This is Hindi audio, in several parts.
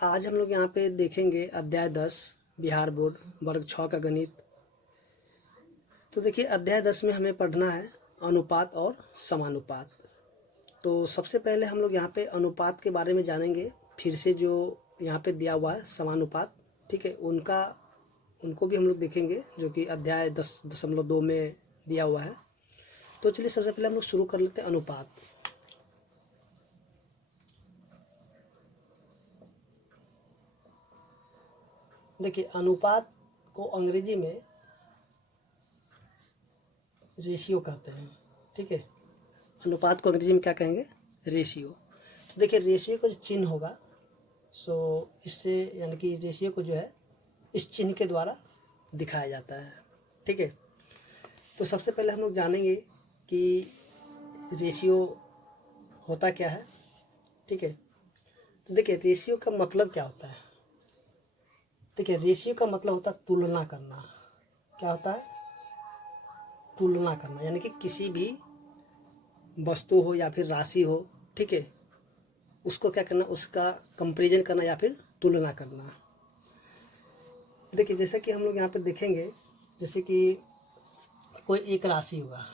आज हम लोग यहाँ पे देखेंगे अध्याय 10 बिहार बोर्ड वर्ग 6 का गणित। तो देखिए अध्याय 10 में हमें पढ़ना है अनुपात और समानुपात। तो सबसे पहले हम लोग यहाँ पे अनुपात के बारे में जानेंगे, फिर से जो यहाँ पे दिया हुआ है समानुपात, ठीक है, उनको भी हम लोग देखेंगे जो कि अध्याय 10.2 में दिया हुआ है। तो चलिए सबसे पहले हम लोग शुरू कर लेते हैं अनुपात। देखिए अनुपात को अंग्रेजी में रेशियो कहते हैं, ठीक है। अनुपात को अंग्रेजी में क्या कहेंगे? रेशियो। तो देखिए रेशियो का जो चिन्ह होगा, सो इससे यानी कि रेशियो को जो है इस चिन्ह के द्वारा दिखाया जाता है, ठीक है। तो सबसे पहले हम लोग जानेंगे कि रेशियो होता क्या है, ठीक है। तो देखिए रेशियो का मतलब क्या होता है? देखिए रेशियो का मतलब होता है तुलना करना। क्या होता है? तुलना करना, यानी कि किसी भी वस्तु हो या फिर राशि हो, ठीक है, उसको क्या करना, उसका कंपैरिजन करना या फिर तुलना करना। देखिए जैसे कि हम लोग यहाँ पे देखेंगे, जैसे कि कोई एक राशि होगा,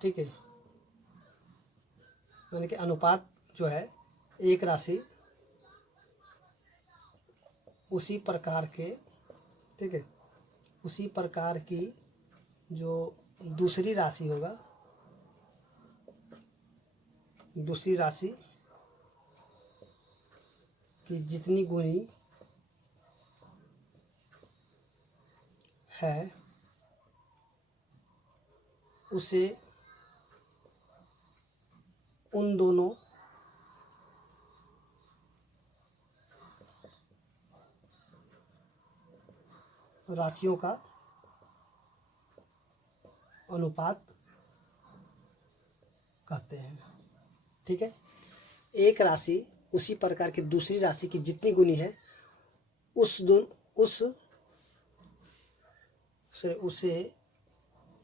ठीक है, यानी कि अनुपात जो है एक राशि उसी प्रकार के, ठीक है, उसी प्रकार की जो दूसरी राशि होगा, दूसरी राशि की जितनी गुणी है उसे उन दोनों राशियों का अनुपात कहते हैं, ठीक है। एक राशि उसी प्रकार की दूसरी राशि की जितनी गुनी है उसे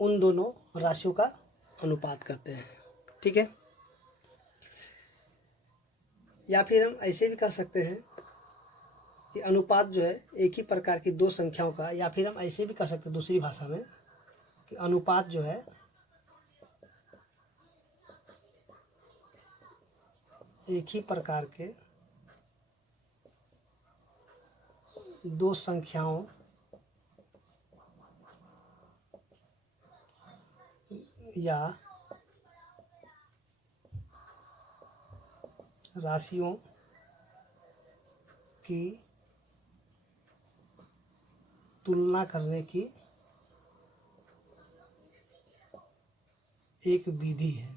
उन दोनों राशियों का अनुपात कहते हैं, ठीक है। या फिर हम ऐसे भी कर सकते हैं कि अनुपात जो है एक ही प्रकार की दो संख्याओं का, या फिर हम ऐसे भी कर सकते हैं दूसरी भाषा में कि अनुपात जो है एक ही प्रकार के दो संख्याओं या राशियों की तुलना करने की एक विधि है,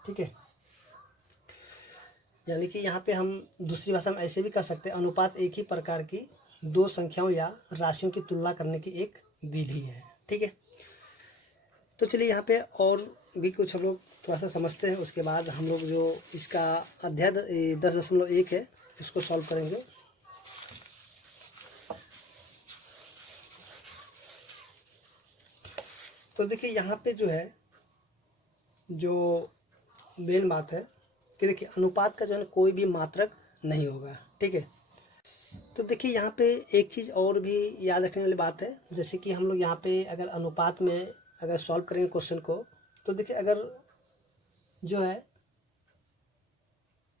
ठीक है। यानी कि यहाँ पे हम दूसरी भाषा में ऐसे भी कर सकते हैं, अनुपात एक ही प्रकार की दो संख्याओं या राशियों की तुलना करने की एक विधि है, ठीक है। तो चलिए यहाँ पे और भी कुछ हम लोग थोड़ा सा समझते हैं, उसके बाद हम लोग जो इसका अध्याय 10.1 है इसको सॉल्व करेंगे। तो देखिए यहाँ पे जो है जो मेन बात है कि देखिए अनुपात का जो है कोई भी मात्रक नहीं होगा, ठीक है। तो देखिए यहाँ पे एक चीज़ और भी याद रखने वाली बात है, जैसे कि हम लोग यहाँ पे अगर अनुपात में अगर सॉल्व करेंगे क्वेश्चन को, तो देखिए अगर जो है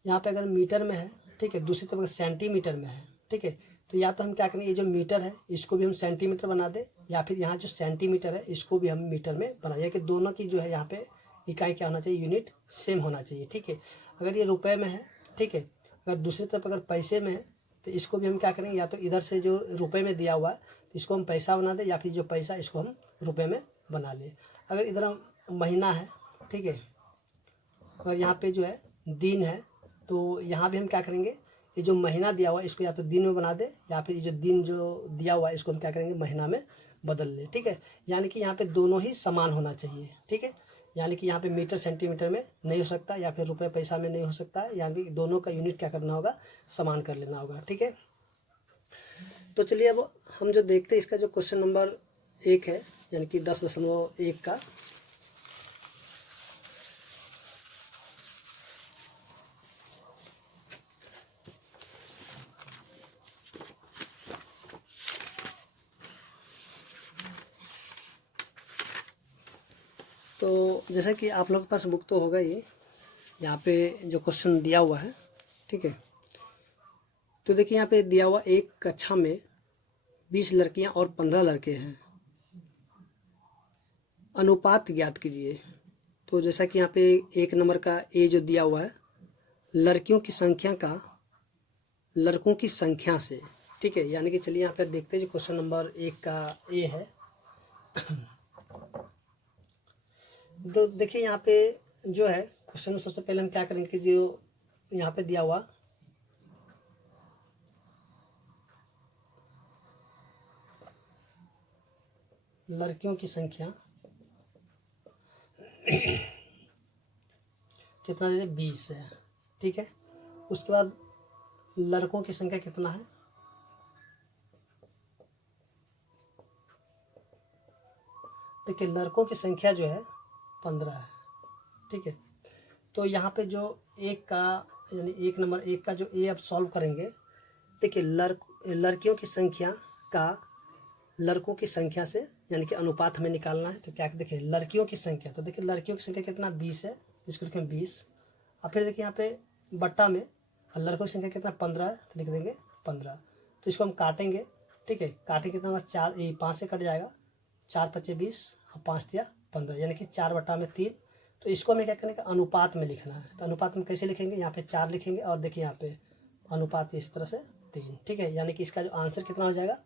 यहाँ पे अगर मीटर में है, ठीक है, दूसरी तरफ अगर सेंटीमीटर में है, ठीक है, तो या तो हम क्या करेंगे, ये जो मीटर है इसको भी हम सेंटीमीटर बना दें, या फिर यहाँ जो सेंटीमीटर है इसको भी हम मीटर में बना दें, कि दोनों की जो है यहाँ पे इकाई क्या होना चाहिए, यूनिट सेम होना चाहिए, ठीक है। अगर ये रुपए में है, ठीक है, अगर दूसरी तरफ अगर पैसे में है तो इसको भी हम क्या करेंगे, या तो इधर से जो रुपए में दिया हुआ है तो इसको हम पैसा बना दें, या फिर जो पैसा इसको हम रुपए में बना लें। अगर इधर महीना है, ठीक है, अगर यहाँ पे जो है दिन है तो यहाँ भी हम क्या करेंगे, ये जो महीना दिया हुआ है इसको या तो दिन में बना दे, या फिर ये जो दिन जो दिया हुआ है इसको हम क्या करेंगे, महीना में बदल ले, ठीक है। यानी कि यहाँ पे दोनों ही समान होना चाहिए, ठीक है। यानी कि यहाँ पे मीटर सेंटीमीटर में नहीं हो सकता, या फिर रुपये पैसा में नहीं हो सकता है, यानी कि दोनों का यूनिट क्या करना होगा, समान कर लेना होगा, ठीक है। तो चलिए अब हम जो देखते हैं इसका जो क्वेश्चन नंबर 1 है, यानी कि 10.1 का, तो जैसा कि आप लोग के पास बुक तो होगा ही, यहाँ पे जो क्वेश्चन दिया हुआ है, ठीक है। तो देखिए यहाँ पे दिया हुआ एक कक्षा में 20 लड़कियां और 15 लड़के हैं, अनुपात ज्ञात कीजिए। तो जैसा कि यहाँ पे एक नंबर का ए जो दिया हुआ है, लड़कियों की संख्या का लड़कों की संख्या से, ठीक है। यानी कि चलिए यहाँ पे देखते हैं जो क्वेश्चन नंबर 1 का ए है। तो देखिए यहाँ पे जो है क्वेश्चन में सबसे पहले हम क्या करेंगे कि जो यहाँ पे दिया हुआ लड़कियों की संख्या कितना है, 20 है, ठीक है। उसके बाद लड़कों की संख्या कितना है, देखिए लड़कों की संख्या जो है 15 है, ठीक है। तो यहाँ पे जो एक का यानी एक नंबर एक का जो ए अब सॉल्व करेंगे, देखिए लड़कियों की संख्या का लड़कों की संख्या से यानी कि अनुपात हमें निकालना है। तो क्या देखिए लड़कियों की संख्या, तो देखिए लड़कियों की संख्या कितना 20 है, इसको लिखें 20। और फिर देखिए यहाँ पे बट्टा में लड़कों की संख्या कितना 15 है, तो लिख देंगे 15। तो इसको हम काटेंगे, ठीक है। काटेंगे कितना होगा 4, 5 से कट जाएगा, 4 × 5 = 20 और 5 × 15 यानी कि 4/3। तो इसको हमें क्या करने का अनुपात में लिखना है। तो अनुपात में कैसे लिखेंगे, यहाँ पे 4 लिखेंगे और देखिए यहाँ पे अनुपात इस तरह से 3, ठीक है। यानी कि इसका जो आंसर कितना हो जाएगा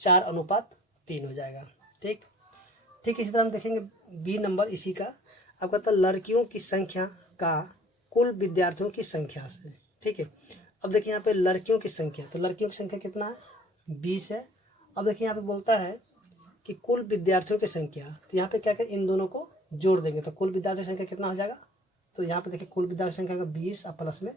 4/3 हो जाएगा, ठीक। इसी तरह हम देखेंगे बी नंबर इसी का। अब कहता है लड़कियों की संख्या का कुल विद्यार्थियों की संख्या से, ठीक है। अब देखिए यहाँ पे लड़कियों की संख्या, तो लड़कियों की संख्या कितना है 20 है। अब देखिए यहाँ पे बोलता है कि कुल विद्यार्थियों की संख्या, तो यहाँ पे क्या करें इन दोनों को जोड़ देंगे, तो कुल विद्यार्थियों की संख्या कितना हो जाएगा। तो यहाँ पे देखिए कुल विद्यार्थी संख्या का 20 और प्लस में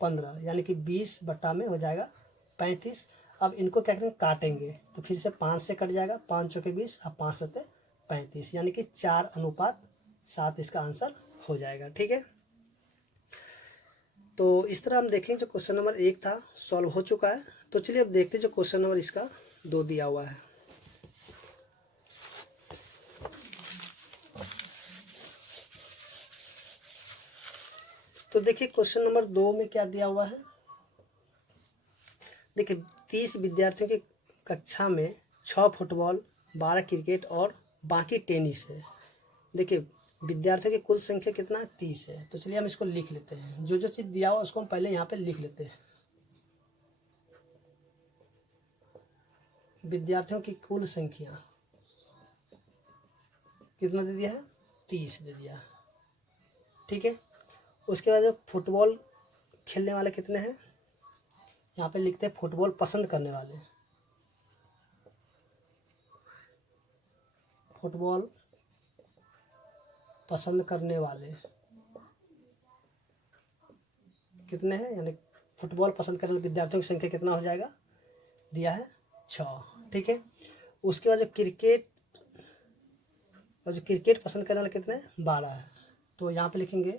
15 यानी कि 20 बट्टा में हो जाएगा 35। अब इनको क्या करेंगे काटेंगे, तो फिर से 5 से कट जाएगा, 5 × 4 = 20 और 5 × 7 = 35 यानी कि 4/7 इसका आंसर हो जाएगा, ठीक है। तो इस तरह हम देखें जो क्वेश्चन नंबर 1 था सॉल्व हो चुका है। तो चलिए अब देखते हैं जो क्वेश्चन नंबर इसका 2 दिया हुआ है। तो देखिए क्वेश्चन नंबर 2 में क्या दिया हुआ है, देखिए 30 विद्यार्थियों की कक्षा में 6 फुटबॉल, 12 क्रिकेट और बाकी टेनिस है। देखिए विद्यार्थियों की कुल संख्या कितना है 30 है। तो चलिए हम इसको लिख लेते हैं, जो चीज़ दिया हुआ उसको हम पहले यहाँ पे लिख लेते हैं। विद्यार्थियों की कुल संख्या कितना दे दिया है 30 दे दिया, ठीक है। उसके बाद फुटबॉल खेलने वाले कितने हैं, यहाँ पे लिखते हैं फुटबॉल पसंद करने वाले, फुटबॉल पसंद करने वाले कितने हैं, यानी फुटबॉल पसंद करने वाले विद्यार्थियों की संख्या कितना हो जाएगा, दिया है 6, ठीक है। उसके बाद जो क्रिकेट पसंद करने वाले कितने हैं 12 है। तो यहाँ पे लिखेंगे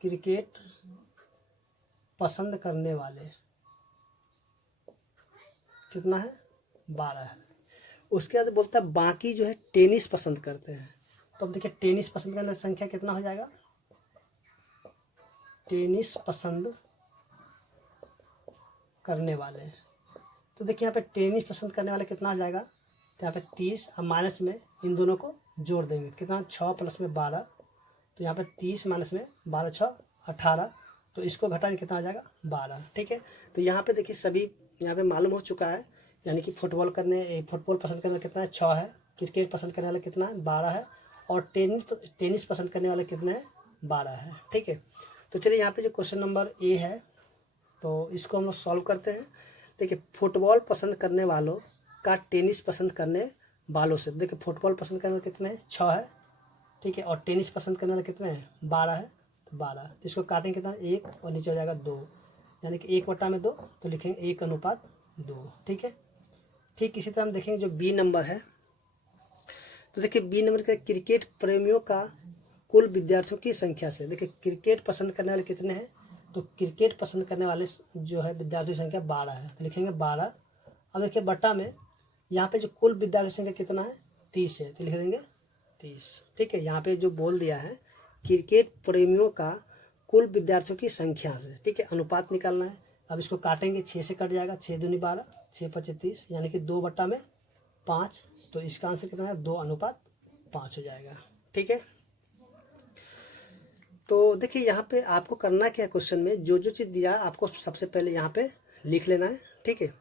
क्रिकेट पसंद करने वाले कितना है 12 है। उसके बाद बोलता है बाकी जो है टेनिस पसंद करते हैं। तो अब देखिए टेनिस पसंद करने वाली संख्या कितना हो जाएगा, टेनिस पसंद करने वाले। तो देखिए यहाँ पे टेनिस पसंद करने वाले कितना हो जाएगा, तो यहाँ पे 30 और माइनस में इन दोनों को जोड़ देंगे, कितना 6 + में 12। तो यहाँ पे 30 माइनस में 12 × 6 = 18। तो इसको घटाने कितना आ जाएगा 12, ठीक है। तो यहाँ पे देखिए सभी यहाँ पे मालूम हो चुका है, यानी कि फुटबॉल पसंद करने वाला कितना है 6 है, क्रिकेट पसंद करने वाला कितना है 12 है, और टेनिस पसंद करने वाले कितने हैं 12 है, ठीक है। तो चलिए यहाँ पे जो क्वेश्चन नंबर ए है तो इसको हम लोग सॉल्व करते हैं। देखिए फुटबॉल पसंद करने वालों का टेनिस पसंद करने वालों से, देखिए फुटबॉल पसंद करने वाले कितने हैं 6 है, ठीक है, और टेनिस पसंद करने वाले कितने हैं 12 है। तो 12 तो इसको काटेंगे कितना 1 और नीचे हो जाएगा 2, यानी कि 1/2 तो लिखेंगे 1:2, ठीक है। ठीक इसी तरह हम देखेंगे जो बी नंबर है। तो देखिए बी नंबर का क्रिकेट प्रेमियों का कुल विद्यार्थियों की संख्या से, देखिए क्रिकेट पसंद करने वाले कितने हैं, तो क्रिकेट पसंद करने वाले जो है विद्यार्थियों की संख्या 12 है, तो लिखेंगे 12। अब देखिए बट्टा में यहाँ पे जो कुल विद्यार्थियों की संख्या कितना है 30 है तो लिख देंगे 30। ठीक है, यहाँ पे जो बोल दिया है क्रिकेट प्रेमियों का कुल विद्यार्थियों की संख्या से, ठीक है, अनुपात निकालना है। अब इसको काटेंगे, 6 से कट जाएगा, 6 दूनी 12, 6 पचे 30, यानी कि 2/5। तो इसका आंसर कितना है, 2:5 हो जाएगा। ठीक है, तो देखिए यहाँ पे आपको करना क्या है, क्वेश्चन में जो जो चीज़ दिया आपको सबसे पहले यहाँ पे लिख लेना है। ठीक है,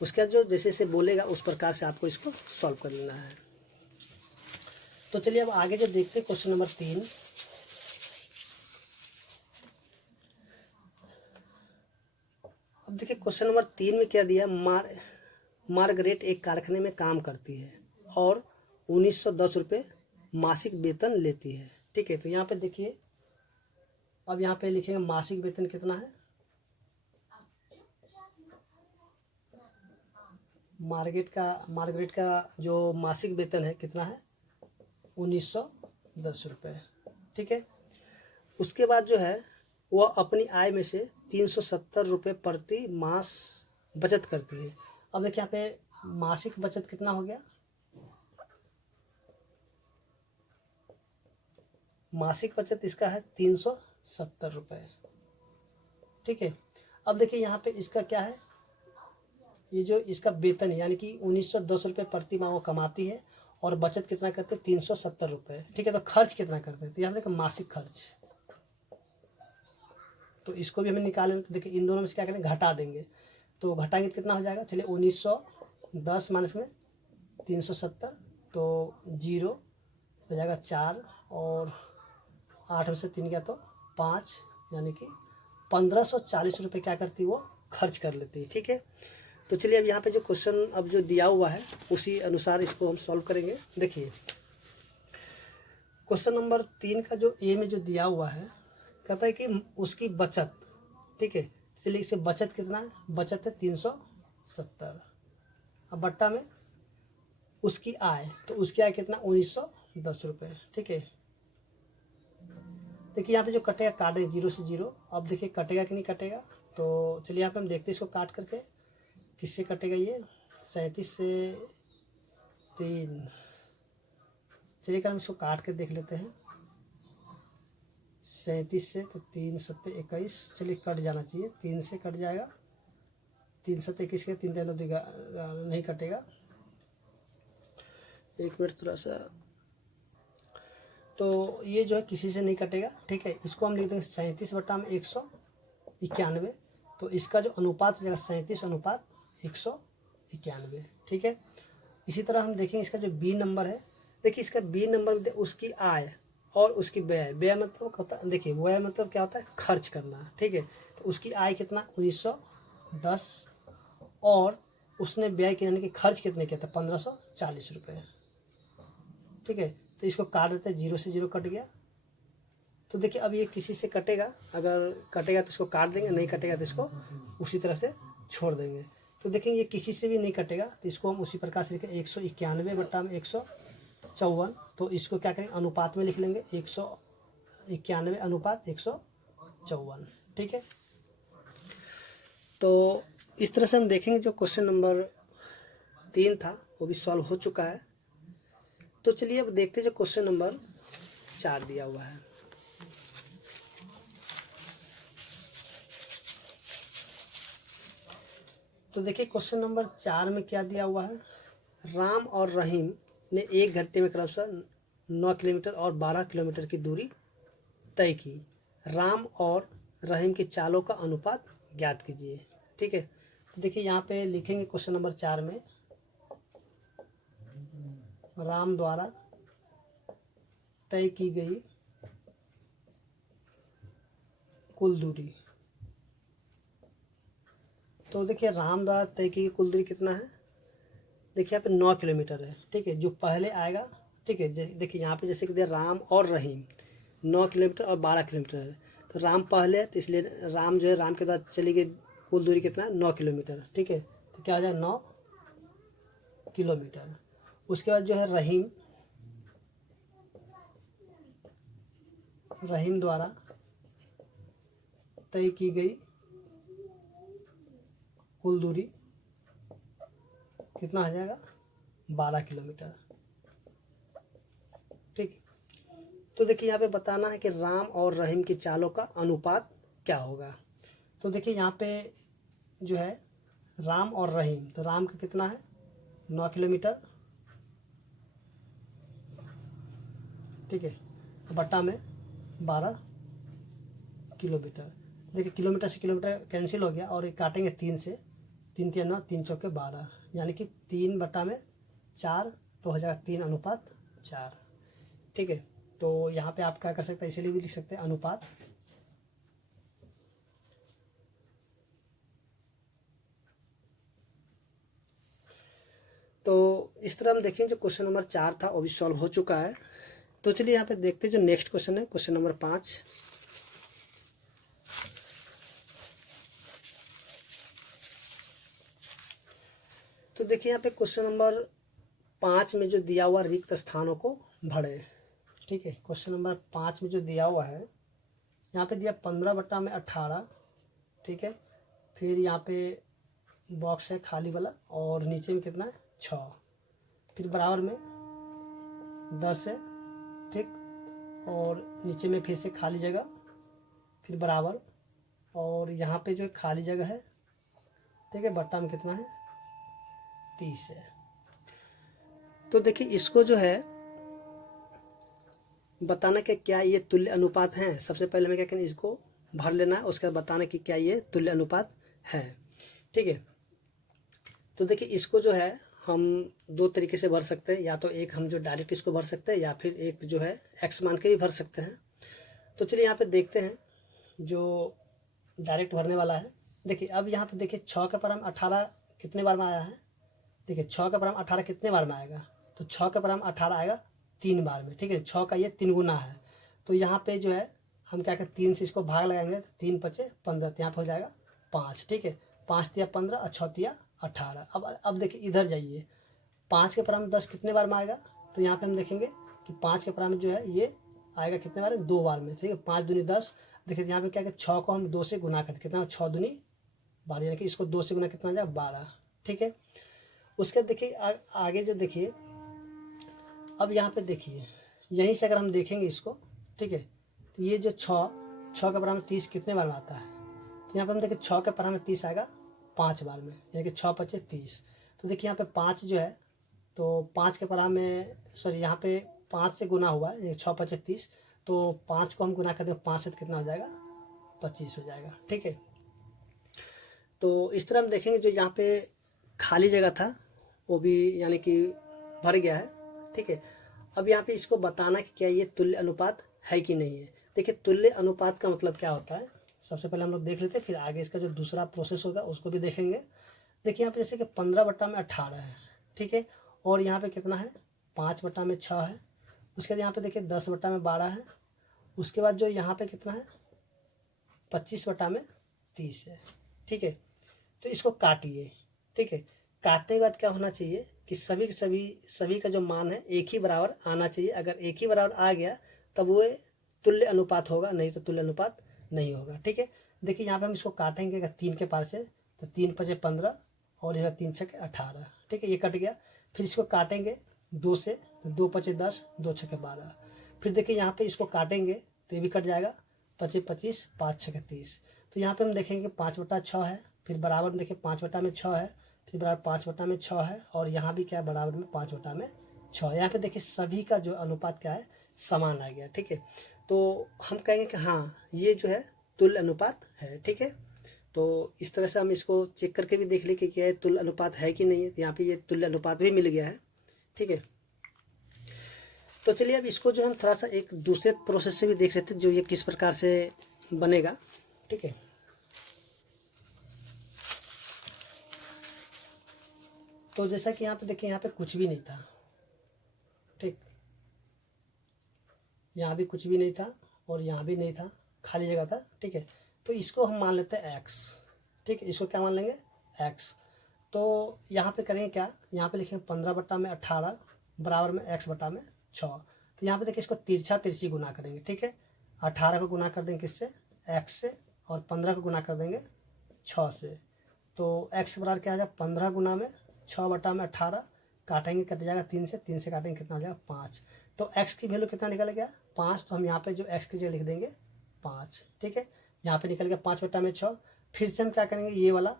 उसके बाद जो जैसे जैसे बोलेगा उस प्रकार से आपको इसको सॉल्व कर लेना है। तो चलिए अब आगे जो देखते हैं क्वेश्चन नंबर 3। अब देखिए क्वेश्चन नंबर 3 में क्या दिया, मार्गरेट एक कारखाने में काम करती है और 1910 रुपये मासिक वेतन लेती है। ठीक है, तो यहाँ पे देखिए, अब यहाँ पे लिखेंगे मासिक वेतन कितना है। मार्गरेट का जो मासिक वेतन है कितना है, 1910 रुपये। ठीक है, उसके बाद जो है वह अपनी आय में से 370 रुपये प्रति मास बचत करती है। अब देखिए यहाँ पे मासिक बचत कितना हो गया, मासिक बचत इसका है 370 रुपये। ठीक है, अब देखिए यहाँ पे इसका क्या है, ये जो इसका वेतन है यानी कि 1910 रुपये प्रति माह वो कमाती है और बचत कितना करते हैं, 370 रुपये। ठीक है, तो खर्च कितना करते हैं, तो यहाँ देखिए मासिक खर्च, तो इसको भी हमें निकालें। तो देखिए इन दोनों में से क्या करेंगे, घटा देंगे, तो घटाएंगे तो कितना हो जाएगा, चलिए 1910 माइनस में 370, तो 0 हो जाएगा 4, और 8 में से 3 गया तो 5, यानी कि 1540 रुपये क्या करती है वो खर्च कर लेती है। ठीक है, तो चलिए अब यहाँ पे जो क्वेश्चन अब जो दिया हुआ है उसी अनुसार इसको हम सॉल्व करेंगे। देखिए क्वेश्चन नंबर 3 का जो ए में जो दिया हुआ है, कहता है कि उसकी बचत, ठीक है, इसलिए इसे बचत कितना है, बचत है 370। अब बट्टा में उसकी आय, तो उसकी आय कितना, 1910 रुपये। ठीक है, देखिए यहाँ पे जो कटेगा काट दें 0 से 0। अब देखिए कटेगा कि नहीं कटेगा, तो चलिए यहाँ पे हम देखते हैं इसको काट करके किससे कटेगा, ये 37 से 3। चलिए हम इसको काट के देख लेते हैं, 37 से, तो 3 सत्ते 21, चलिए कट जाना चाहिए, 3 से कट जाएगा, 3 सत्ते 21 के 3 तीनों दिखा नहीं कटेगा। एक मिनट थोड़ा सा, तो ये जो है किसी से नहीं कटेगा। ठीक है, इसको हम लिख देंगे 37/191, तो इसका जो अनुपात हो जाएगा 37/191। ठीक है, इसी तरह हम देखेंगे इसका जो बी नंबर है, देखिए इसका बी नंबर में उसकी आय और उसकी व्यय, व्यय मतलब होता है, देखिए व्यय मतलब क्या होता है, खर्च करना। ठीक है, तो उसकी आय कितना 1910 और उसने व्यय यानी कि खर्च कितने किया था, 1540 रुपये। ठीक है, तो इसको काट देते हैं, 0 से 0 कट गया। तो देखिए अब ये किसी से कटेगा, अगर कटेगा तो इसको काट देंगे, नहीं कटेगा तो इसको उसी तरह से छोड़ देंगे। तो देखेंगे ये किसी से भी नहीं कटेगा, तो इसको हम उसी प्रकार से लिखें 191/154। तो इसको क्या करेंगे, अनुपात में लिख लेंगे, 191/154। ठीक है, तो इस तरह से हम देखेंगे जो क्वेश्चन नंबर 3 था वो भी सॉल्व हो चुका है। तो चलिए अब देखते हैं जो क्वेश्चन नंबर 4 दिया हुआ है। तो देखिए क्वेश्चन नंबर 4 में क्या दिया हुआ है, राम और रहीम ने 1 घंटे में क्रमशः 9 किलोमीटर और 12 किलोमीटर की दूरी तय की। राम और रहीम के चालों का अनुपात ज्ञात कीजिए। ठीक है, तो देखिए यहाँ पे लिखेंगे क्वेश्चन नंबर 4 में, राम द्वारा तय की गई कुल दूरी। तो देखिए राम द्वारा तय की गई कुल दूरी कितना है, देखिए यहाँ पे 9 किलोमीटर है। ठीक है, जो पहले आएगा, ठीक है, देखिए यहाँ पे जैसे कि दिया राम और रहीम 9 किलोमीटर और 12 किलोमीटर है, तो राम पहले है तो इसलिए राम जो है, राम के बाद चली गई कुल दूरी कितना है, 9 किलोमीटर। ठीक है, तो क्या हो जाए 9 किलोमीटर। उसके बाद जो है रहीम द्वारा तय की गई कुल दूरी कितना हो जाएगा, 12 किलोमीटर। ठीक। तो देखिए यहाँ पे बताना है कि राम और रहीम की चालों का अनुपात क्या होगा। तो देखिए यहाँ पे जो है राम और रहीम, तो राम का कितना है 9 किलोमीटर, ठीक है, बट्टा में 12 किलोमीटर। देखिए किलोमीटर से किलोमीटर कैंसिल हो गया और ये काटेंगे 3 से, 3 3 9 3 चौके 12, यानी कि 3 बट्टा में 4, तो हो जाएगा 3:4, ठीक है। तो यहाँ पे आप क्या कर सकते हैं, इसीलिए भी लिख सकते हैं अनुपात। तो इस तरह हम देखें जो क्वेश्चन नंबर 4 था वो भी सॉल्व हो चुका है। तो चलिए यहाँ पे देखते हैं जो नेक्स्ट क्वेश्चन है, क्वेश्चन नंबर 5। तो देखिए यहाँ पे क्वेश्चन नंबर 5 में जो दिया हुआ रिक्त स्थानों को भरे, ठीक है। क्वेश्चन नंबर 5 में जो दिया हुआ है, यहाँ पे दिया 15 बट्टा में 18, ठीक है। फिर यहाँ पे बॉक्स है खाली वाला और नीचे में कितना है 6, फिर बराबर में 10 है, ठीक, और नीचे में फिर से खाली जगह, फिर बराबर, और यहाँ पे जो खाली जगह है, ठीक है, बट्टा में कितना है 30 है। तो देखिए इसको जो है बताना कि क्या ये तुल्य अनुपात हैं। सबसे पहले हमें क्या करना है, इसको भर लेना है, उसके बाद बताना कि क्या ये तुल्य अनुपात है, ठीक है। तो देखिए इसको जो है हम 2 तरीके से भर सकते हैं, या तो एक हम जो डायरेक्ट इसको भर सकते हैं, या फिर एक जो है x मान के भी भर सकते हैं। तो चलिए यहाँ पे देखते हैं जो डायरेक्ट भरने वाला है। देखिए अब यहाँ पे देखिए 6 का पारा में 18 कितने बार में आया है, देखिए 6 का पारा में 18 कितने बार में आएगा, तो 6 का पारा में 18 आएगा 3 बार में, ठीक है। 6 का ये 3 गुना है, तो यहाँ पे जो है हम क्या करें 3 से इसको भाग लगाएंगे, तो 3 पचे 15, तो यहाँ पे हो जाएगा 5, ठीक है। 5 तिया 15 और 6 तिया 18। अब देखिए इधर जाइए, 5 के पारा में 10 कितने बार में आएगा, तो यहाँ पे हम देखेंगे कि 5 के पारा में जो है ये आएगा कितने बार में, 2 बार में, ठीक है। 5 दूनी 10, देखिए यहाँ पे क्या है 6 को हम 2 से गुना करते, कितना 6 दूनी 12, यानी कि इसको 2 से गुना कितना जाएगा 12, ठीक है। उसके देखिए आगे जो देखिए, अब यहाँ पे देखिए यहीं से अगर हम देखेंगे इसको, ठीक है, तो ये जो 6 का पारा में 30 कितने बार में आता है, तो यहाँ पे हम देखिए 6 के पारा में 30 आएगा 5 बार में, यानी कि 6 पचे 30। तो देखिए यहाँ पे 5 जो है, तो 5 के पारा में सॉरी यहाँ पे 5 से गुना हुआ है, 6 पचे 30, तो 5 को हम गुना कर दें 5 से, तो कितना हो जाएगा 25 हो जाएगा, ठीक है। तो इस तरह हम देखेंगे जो यहाँ पे खाली जगह था वो भी यानी कि भर गया है, ठीक है। अब यहाँ पे इसको बताना कि क्या ये तुल्य अनुपात है कि नहीं है। देखिए तुल्य अनुपात का मतलब क्या होता है, सबसे पहले हम लोग देख लेते हैं, फिर आगे इसका जो दूसरा प्रोसेस होगा उसको भी देखेंगे। देखिए यहाँ पे जैसे कि 15 बट्टा में 18 है, ठीक है, और यहाँ पे कितना है 5 बट्टा में 6 है, उसके बाद यहाँ पे देखिए 10 बट्टा में 12 है, उसके बाद जो यहाँ पे कितना है 25 बट्टा में 30 है, ठीक है। तो इसको काटिए, ठीक है। काटने के बाद क्या होना चाहिए कि सभी का जो मान है एक ही बराबर आना चाहिए। अगर एक ही बराबर आ गया तब वो तुल्य अनुपात होगा, नहीं तो तुल्य अनुपात नहीं होगा, ठीक है। देखिए यहाँ पे हम इसको काटेंगे अगर 3 के पार से, तो 3 पचे 15 और यह 3 छके 18, ठीक है, ये कट गया। फिर इसको काटेंगे 2 से, तो 2 पचे 10, 2 छके 12। फिर देखिए यहाँ पे इसको काटेंगे तो ये भी कट जाएगा, 25 25, 5 छके 30। तो यहाँ पे हम देखेंगे 5 बटा 6 है, फिर बराबर में देखिए 5 बटा में 6 है, फिर बराबर 5 बटा में 6 है, और यहाँ भी क्या है बराबर में 5 बटा में 6। यहाँ पे देखिए सभी का जो अनुपात क्या है समान आ गया, ठीक है। तो हम कहेंगे कि हाँ ये जो है तुल्य अनुपात है, ठीक है। तो इस तरह से हम इसको चेक करके भी देख लें कि क्या तुल्य अनुपात है कि नहीं है। तो यहाँ पे ये तुल्य अनुपात भी मिल गया है, ठीक है। तो चलिए अब इसको जो हम थोड़ा सा एक दूसरे प्रोसेस से भी देख लेते हैं जो ये किस प्रकार से बनेगा, ठीक है। तो जैसा कि यहाँ पे देखिए यहाँ पे कुछ भी नहीं था, ठीक, यहाँ भी कुछ भी नहीं था और यहाँ भी नहीं था, खाली जगह था, ठीक है। तो इसको हम मान लेते हैं x, ठीक है, इसको क्या मान लेंगे x। तो यहाँ पे करेंगे क्या, यहाँ पे लिखेंगे 15 बट्टा में 18 बराबर में x बटा में 6। तो यहाँ पे देखिए इसको तिरछा तिरछी गुना करेंगे, ठीक है। 18 को गुना कर देंगे किससे x से, और 15 को गुना कर देंगे 6 से। तो x बराबर क्या आ जाएगा 15 गुना में 6 बटा में 18, काटेंगे कट जाएगा 3 से, 3 से काटेंगे कितना हो जाएगा 5। तो x की वैल्यू कितना निकल गया 5। तो हम यहाँ पे जो x की जगह लिख देंगे 5, ठीक है। यहाँ पे निकल गया 5/6। फिर से हम क्या करेंगे ये वाला,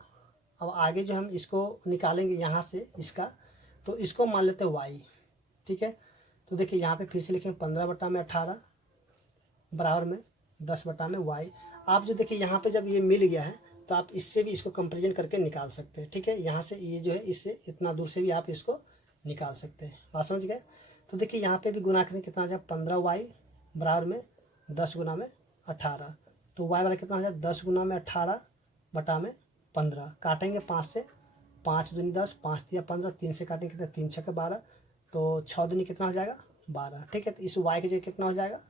अब आगे जो हम इसको निकालेंगे यहाँ से इसका, तो इसको मान लेते हैं y, ठीक है। तो देखिए यहाँ पे फिर से लिखेंगे 15/18 बराबर में 10/y। आप जो देखिए यहाँ पे जब ये मिल गया है तो आप इससे भी इसको कंपेरिजन करके निकाल सकते हैं, ठीक है। यहाँ से ये जो है इससे इतना दूर से भी आप इसको निकाल सकते हैं, बात समझ गए। तो देखिए यहाँ पे भी गुना करें कितना आ जाए 15y बराबर में 10 गुना में 18। तो y बराबर कितना हो जाए 10 गुना में 18 बटा में 15। काटेंगे 5 से, 5 दूनी 10, 5 तिया 15, 3 से काटेंगे कितना 3 छक्के 12, तो 6 दूनी कितना हो जाएगा 12, ठीक है। तो इस y की जगह कितना हो जाएगा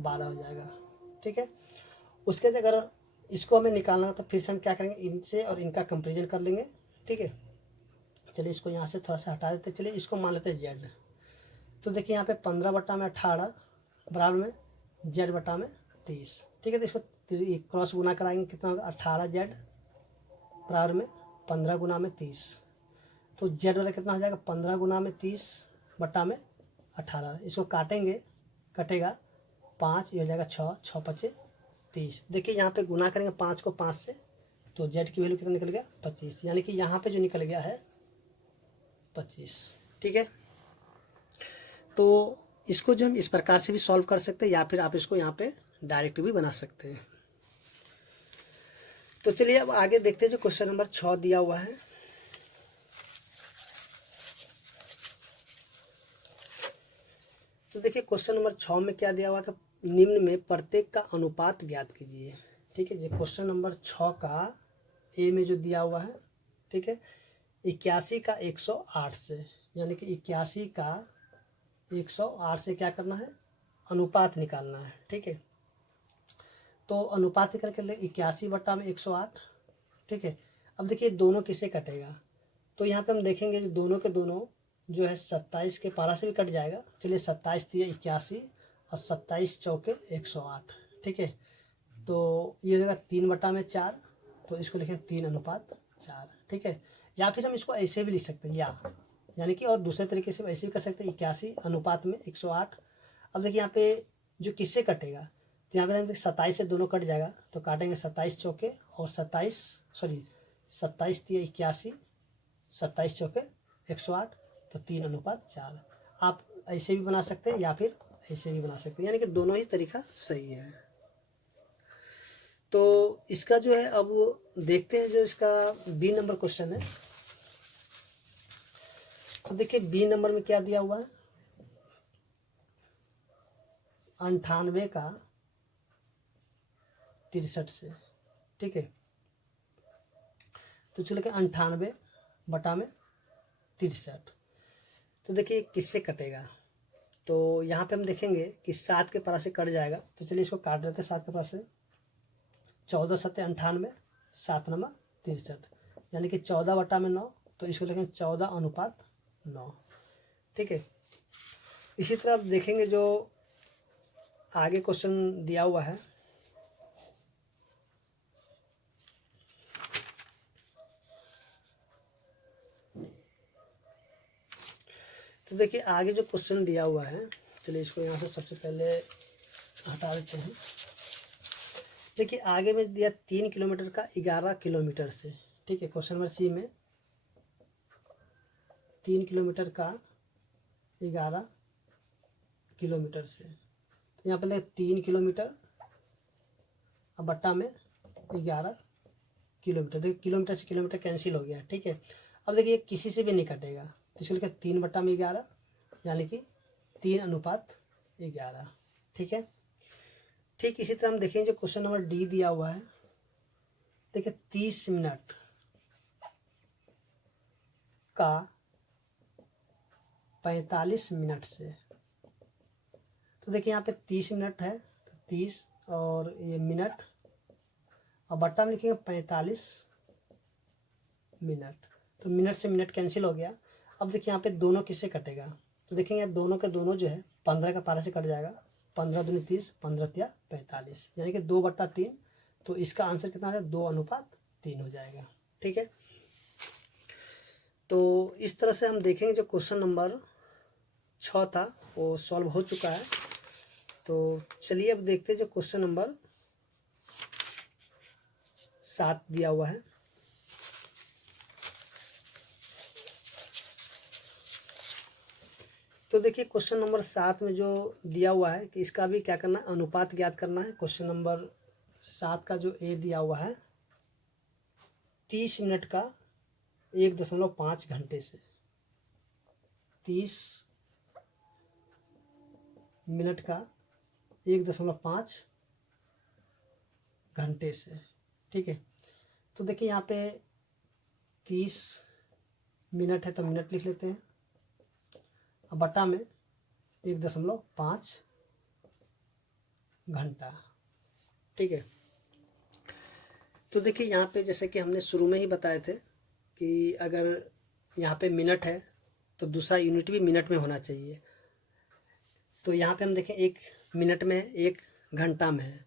12 हो जाएगा, ठीक है। उसके बाद अगर इसको हमें निकालना है तो फिर से हम क्या करेंगे इनसे और इनका कंपेरिजन कर लेंगे, ठीक है। चलिए इसको यहाँ से थोड़ा सा हटा देते, चलिए इसको मान लेते हैं z। तो देखिए यहाँ पे 15/18 बराबर में z/30, ठीक है। तो इसको क्रॉस गुना कराएंगे कितना होगा 18z बराबर में 15 गुना में 30। तो z वाला कितना हो जाएगा 15 गुना में 30 बटा में 18। इसको काटेंगे कटेगा 5, ये हो जाएगा 6, 6×5 30। देखिए यहाँ पे गुना करेंगे 5 को 5 से, तो z की वैल्यू कितना निकल गया 25, यानी कि यहाँ पे जो निकल गया है 25, ठीक है। तो इसको जो हम इस प्रकार से भी सॉल्व कर सकते हैं या फिर आप इसको यहाँ पे डायरेक्ट भी बना सकते हैं। तो चलिए अब आगे देखते हैं जो क्वेश्चन नंबर 6 दिया हुआ है। तो देखिए क्वेश्चन नंबर 6 में क्या दिया हुआ है कि निम्न में प्रत्येक का अनुपात ज्ञात कीजिए, ठीक है। जो क्वेश्चन नंबर 6 का ए में जो दिया हुआ है, ठीक है, 81 का 108 से, यानी कि 81 का 108 से क्या करना है अनुपात निकालना है, ठीक है। तो अनुपात निकल के 81 बटा में 108, ठीक है। अब देखिए दोनों किससे कटेगा, तो यहाँ पे हम देखेंगे जो दोनों के दोनों जो है 27 के पारा से भी कट जाएगा। चलिए 27 दिए 81 और 27 चौके 108, ठीक है। तो ये हो जाएगा 3/4, तो इसको लिखें 3:4, ठीक है। या फिर हम इसको ऐसे भी लिख सकते हैं यानी कि और दूसरे तरीके से ऐसे भी कर सकते हैं 81 अनुपात में 108। अब देखिए यहाँ पे जो किससे कटेगा, तो यहाँ पे हम 27 से दोनों कट जाएगा, तो काटेंगे 27 चौके और 27 दिए 81, 27 चौके 108, तो 3:4। आप ऐसे भी बना सकते हैं या फिर ऐसे भी बना सकते हैं, यानी कि दोनों ही तरीका सही है। तो इसका जो है अब देखते हैं जो इसका बी नंबर क्वेश्चन है। तो देखिए बी नंबर में क्या दिया हुआ है 98 का 63 से, ठीक है। तो चलो कि 98 बटा में 63, तो देखिए किससे कटेगा, तो यहाँ पे हम देखेंगे कि 7 के पारा से कट जाएगा। तो चलिए इसको काट देते हैं 7 के पारा से, 14 7 98, 7 9 63, यानी कि 14 बटा में 9, तो इसको लिखेंगे 14:9, ठीक है। इसी तरह आप देखेंगे जो आगे क्वेश्चन दिया हुआ है, तो देखिए आगे जो क्वेश्चन दिया हुआ है, चलिए इसको यहाँ से सबसे पहले हटा देते हैं। देखिए आगे में दिया 3 किलोमीटर का 11 किलोमीटर से, ठीक है। क्वेश्चन नंबर सी में 3 किलोमीटर का 11 किलोमीटर से, तो यहाँ पे 3 किलोमीटर अब बट्टा में 11 किलोमीटर। देखिए किलोमीटर से किलोमीटर कैंसिल हो गया, ठीक है। अब देखिए किसी से भी नहीं कटेगा, तो इसको लिखा 3/11, यानी कि 3:11, ठीक है। ठीक इसी तरह हम देखेंगे जो क्वेश्चन नंबर डी दिया हुआ है। देखिए 30 मिनट का 45 मिनट से, तो देखिए यहाँ पे 30 मिनट है, तो 30 और ये मिनट और बट्टा में लिखेंगे 45 मिनट, तो मिनट से मिनट कैंसिल हो गया। अब देखिए यहाँ पे दोनों किससे कटेगा, तो देखेंगे दोनों के दोनों जो है 15 का पारा से कट जाएगा, 15 दूनी 30, 15 तिया 45, यानी कि 2/3, तो इसका आंसर कितना है 2:3 हो जाएगा, ठीक है। तो इस तरह से हम देखेंगे जो क्वेश्चन नंबर 6 था वो सॉल्व हो चुका है। तो चलिए अब देखते हैं जो क्वेश्चन नंबर 7 दिया हुआ है। तो देखिए क्वेश्चन नंबर 7 में जो दिया हुआ है कि इसका भी क्या करना है, अनुपात ज्ञात करना है। क्वेश्चन नंबर 7 का जो ए दिया हुआ है 30 मिनट का 1.5 घंटे से, 30 मिनट का 1.5 घंटे से, ठीक है। तो देखिए यहाँ पे 30 मिनट है तो मिनट लिख लेते हैं, अब बटा में 1.5 घंटा, ठीक है। तो देखिए यहाँ पे जैसे कि हमने शुरू में ही बताए थे कि अगर यहाँ पे मिनट है तो दूसरा यूनिट भी मिनट में होना चाहिए। तो यहाँ पे हम देखें 1 मिनट में है, 1 घंटा में है।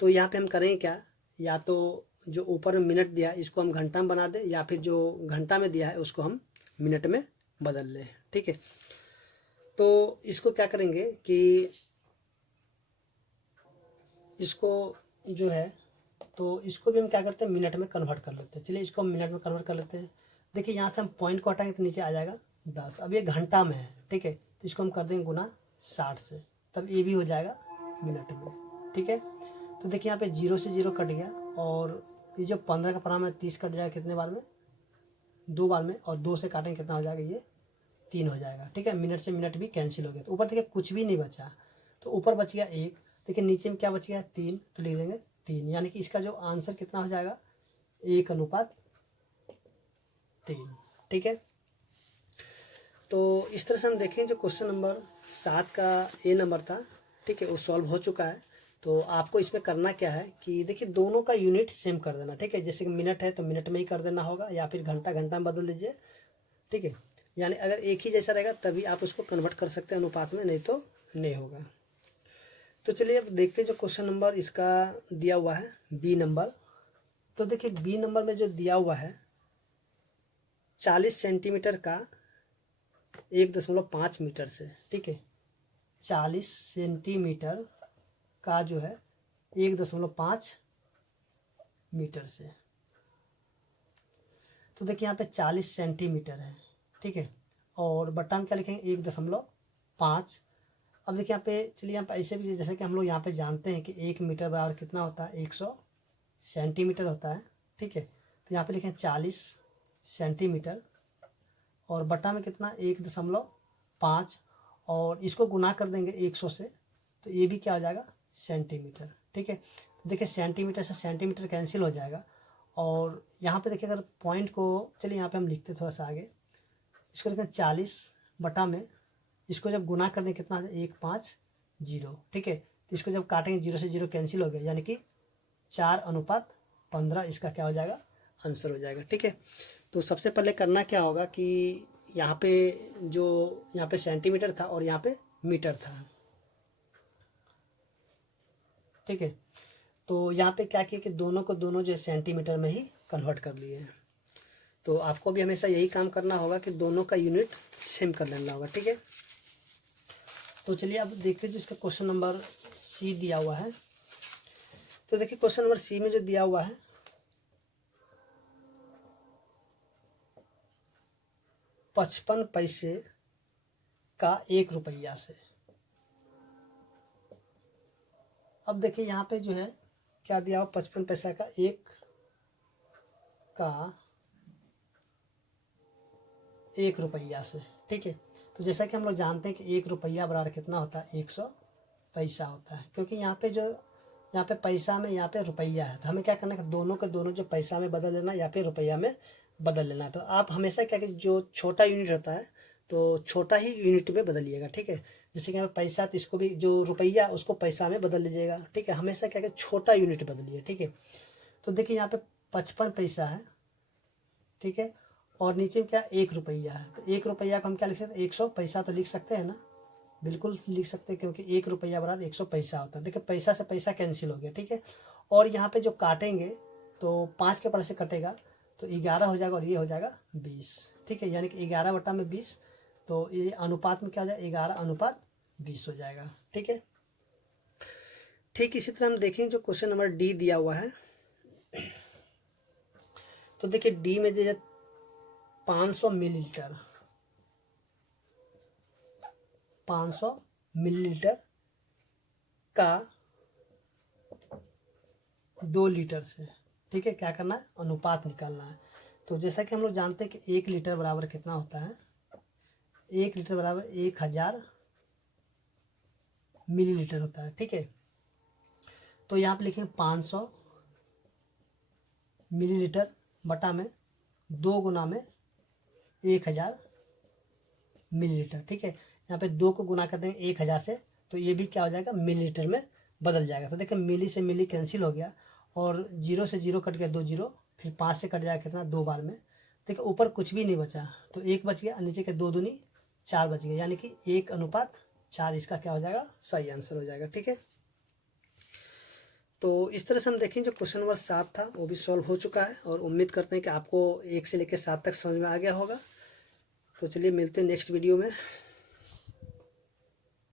तो यहाँ पे हम करेंगे क्या, या तो जो ऊपर में मिनट दिया है इसको हम घंटा में बना दें, या फिर जो घंटा में दिया है उसको हम मिनट में बदल लें, ठीक है। तो इसको क्या करेंगे कि इसको जो है तो इसको भी हम क्या करते हैं मिनट में कन्वर्ट कर लेते हैं। चलिए इसको हम मिनट में कन्वर्ट कर लेते हैं। देखिए यहाँ से हम पॉइंट को हटाएंगे तो नीचे आ जाएगा 10। अब ये घंटा में है, ठीक है, तो इसको हम कर देंगे गुना 60 से, तब ये भी हो जाएगा मिनट में, ठीक है। तो देखिए यहाँ पे 0 से 0 कट गया, और ये जो 15 का पराम है 30 कट जाएगा कितने बार में, 2 बार में, और 2 से काटेंगे कितना हो जाएगा, ये 3 हो जाएगा, ठीक है। मिनट से मिनट भी कैंसिल हो गया। तो ऊपर देखिए कुछ भी नहीं बचा, तो ऊपर बच गया 1, देखिए नीचे में क्या बच गया 3, तो लिख देंगे 3, यानी कि इसका जो आंसर कितना हो जाएगा 1:3, ठीक है। तो इस तरह से हम देखें जो क्वेश्चन नंबर 7 का ए नंबर था, ठीक है, वो सॉल्व हो चुका है। तो आपको इसमें करना क्या है कि देखिए दोनों का यूनिट सेम कर देना, ठीक है। जैसे कि मिनट है तो मिनट में ही कर देना होगा, या फिर घंटा घंटा में बदल दीजिए, ठीक है। यानी अगर एक ही जैसा रहेगा तभी आप उसको कन्वर्ट कर सकते हैं अनुपात में, नहीं तो नहीं होगा। तो चलिए अब देखते हैं जो क्वेश्चन नंबर इसका दिया हुआ है बी नंबर। तो देखिए बी नंबर में जो दिया हुआ है 40 सेंटीमीटर का 1.5 मीटर से, ठीक है, 40 सेंटीमीटर का जो है 1.5 मीटर से। तो देखिए यहाँ पे 40 सेंटीमीटर है, ठीक है, और बट्टा में क्या लिखेंगे 1.5। अब देखिए यहाँ पे, चलिए यहाँ पे ऐसे भी जैसे कि हम लोग यहाँ पे जानते हैं कि 1 मीटर बराबर कितना होता है 100 सेंटीमीटर होता है, ठीक है। तो यहाँ पे लिखें 40 सेंटीमीटर, और बटा में कितना 1.5, और इसको गुना कर देंगे 100 से, तो ये भी क्या हो जाएगा सेंटीमीटर, ठीक है। तो देखिए सेंटीमीटर से सेंटीमीटर कैंसिल हो जाएगा, और यहाँ पे देखिए अगर पॉइंट को, चलिए यहाँ पे हम लिखते थोड़ा सा आगे, इसको लिखें 40 बटा में, इसको जब गुना कर दें कितना आ जाए 150, ठीक है। तो इसको जब काटेंगे 0 से 0 कैंसिल हो गया, यानी कि 4:15 इसका क्या हो जाएगा आंसर हो जाएगा, ठीक है। तो सबसे पहले करना क्या होगा कि यहाँ पे जो यहाँ पे सेंटीमीटर था और यहाँ पे मीटर था, ठीक है। तो यहाँ पे क्या किया कि दोनों को दोनों जो सेंटीमीटर में ही कन्वर्ट कर लिए हैं। तो आपको भी हमेशा यही काम करना होगा कि दोनों का यूनिट सेम कर लेना होगा, ठीक है। तो चलिए अब देखते हैं जो इसका क्वेश्चन नंबर सी दिया हुआ है। तो देखिए क्वेश्चन नंबर सी में जो दिया हुआ है 55 पैसे का 1 रुपया से। अब देखिए यहाँ पे जो है क्या दिया हुआ 55 पैसा का 1 रुपया से, ठीक है। तो जैसा कि हम लोग जानते हैं कि 1 रुपया बराबर कितना होता है 100 पैसा होता है, क्योंकि यहाँ पे जो यहाँ पे पैसा में यहाँ पे रुपया है, तो हमें क्या करना है कि दोनों के दोनों जो पैसा में बदल लेना या फिर रुपया में बदल लेना। तो आप हमेशा क्या कि जो छोटा यूनिट होता है तो छोटा ही यूनिट में बदलिएगा, ठीक है। जैसे कि हमें पैसा, तो इसको भी जो रुपया उसको पैसा में बदल लीजिएगा, ठीक है। हमेशा क्या कि छोटा यूनिट बदलिए, ठीक है। तो देखिए यहाँ पे 55 पैसा है, ठीक है, और नीचे में क्या 1 रुपया है। तो 1 रुपया को हम क्या लिख सकते हैं 100 पैसा तो लिख सकते हैं ना, बिल्कुल लिख सकते हैं, क्योंकि 1 रुपया बराबर 100 पैसा होता है। देखिए पैसा से पैसा कैंसिल हो गया, ठीक है। और यहाँ पे जो काटेंगे तो 5 के पर से कटेगा तो 11 हो जाएगा, और ये हो जाएगा 20, ठीक है, यानी कि 11/20, तो ये अनुपात में क्या हो जाएगा, 11/20 हो जाएगा। ठीक है, ठीक इसी तरह हम देखेंगे जो क्वेश्चन नंबर डी दिया हुआ है। तो देखिए डी में जो 500 मिलीलीटर 500 मिलीलीटर का 2 लीटर से, ठीक है, क्या करना है, अनुपात निकालना है। तो जैसा कि हम लोग जानते हैं कि 1 लीटर बराबर कितना होता है, 1 लीटर बराबर 1000 मिलीलीटर होता है। ठीक है, तो यहाँ पे लिखेंगे 500 मिलीलीटर बटा में 2 गुना में 1000 मिलीलीटर। ठीक है, यहाँ पे 2 को गुना कर देंगे 1000 से, तो ये भी क्या हो जाएगा, मिलीलीटर में बदल जाएगा। तो देखिए मिली से मिली कैंसिल हो गया और 0 से 0 कट गया 2 0, फिर 5 से कट जाएगा कितना, 2 बार में। देखिए ऊपर कुछ भी नहीं बचा, तो 1 बच गया, नीचे के 2 दूनी 4 बच गया, यानी कि 1/4 इसका क्या हो जाएगा, सही आंसर हो जाएगा। ठीक है, तो इस तरह से हम देखें जो क्वेश्चन नंबर 7 था वो भी सॉल्व हो चुका है, और उम्मीद करते हैं कि आपको 1 से लेकर 7 तक समझ में आ गया होगा। तो चलिए मिलते हैं नेक्स्ट वीडियो में।